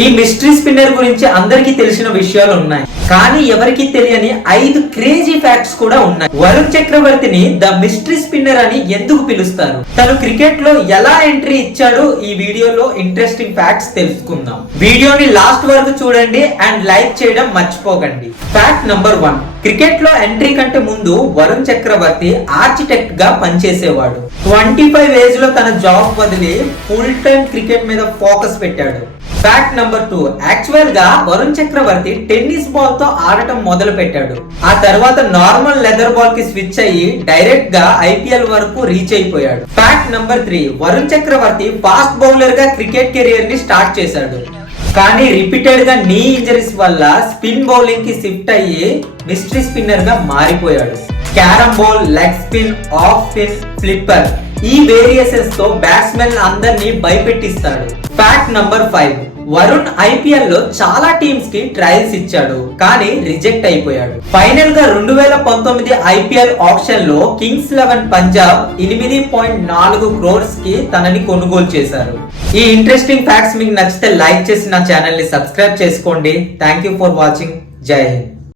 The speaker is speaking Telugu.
ఈ మిస్టరీ స్పిన్నర్ గురించి అందరికీ తెలిసిన విషయాలు ఉన్నాయి, కానీ ఎవరికి తెలియని 5 క్రేజీ ఫ్యాక్ట్స్ కూడా ఉన్నాయి. వరుణ్ చక్రవర్తిని ద మిస్టరీ స్పిన్నర్ అని ఎందుకు పిలుస్తారు, తను క్రికెట్ లో ఎలా ఎంట్రీ ఇచ్చాడో ఈ వీడియోలో ఇంట్రెస్టింగ్ ఫ్యాక్ట్స్ తెలుసుకుందాం. వీడియోని లాస్ట్ వరకు చూడండి అండ్ లైక్ చేయడం మర్చిపోకండి. ఫ్యాక్ట్ నంబర్ 1, క్రికెట్ లో ఎంట్రీ కంటే ముందు వరుణ్ చక్రవర్తి ఆర్కిటెక్ట్ గా పనిచేసేవాడు. 25 ఏజ్ లో తన జాబ్ వదిలి ఫుల్ టైం క్రికెట్ మీద ఫోకస్ పెట్టాడు. ఫ్యాక్ట్ నంబర్ 2, యాక్చువల్ గా వరుణ్ చక్రవర్తి టెన్నిస్ బాల్ తో ఆడటం మొదలు పెట్టాడు. ఆ తర్వాత నార్మల్ లెదర్ బాల్ కి స్విచ్ అయ్యి డైరెక్ట్ గా ఐపీఎల్ వరకు రీచ్ అయిపోయాడు. Fact number 3, Varun Chakravarthy fast bowler గా క్రికెట్ కెరియర్ ని స్టార్ట్ చేశాడు. కానీ రిపీటెడ్ గా నీ ఇంజరీస్ వల్ల స్పిన్ బౌలింగ్ కి షిఫ్ట్ అయ్యి మిస్టరీ స్పిన్నర్ గా మారిపోయాడు. Carrom ball, leg spin, off spin, flipper, ఈ వేరియేషన్స్ తో బ్యాట్స్మెన్ అందరినీ భయపెట్టిస్తాడు. ఫ్యాక్ట్ నంబర్ 5, వరుణ్ ఐపీఎల్ లో చాలా టీమ్స్ కి ట్రయల్స్ ఇచ్చాడు, కానీ రిజెక్ట్ అయిపోయాడు. ఫైనల్ గా 2019 ఐపీఎల్ ఆప్షన్ లో కింగ్స్ 11 పంజాబ్ 8.4 crores కి తనని కొనుగోలు చేశారు. ఈ ఇంట్రెస్టింగ్ ఫ్యాక్ట్స్ మీకు నచ్చితే లైక్ చేసి నా ఛానల్ ని సబ్స్క్రైబ్ చేసుకోండి. Thank you for watching. జై హింద్.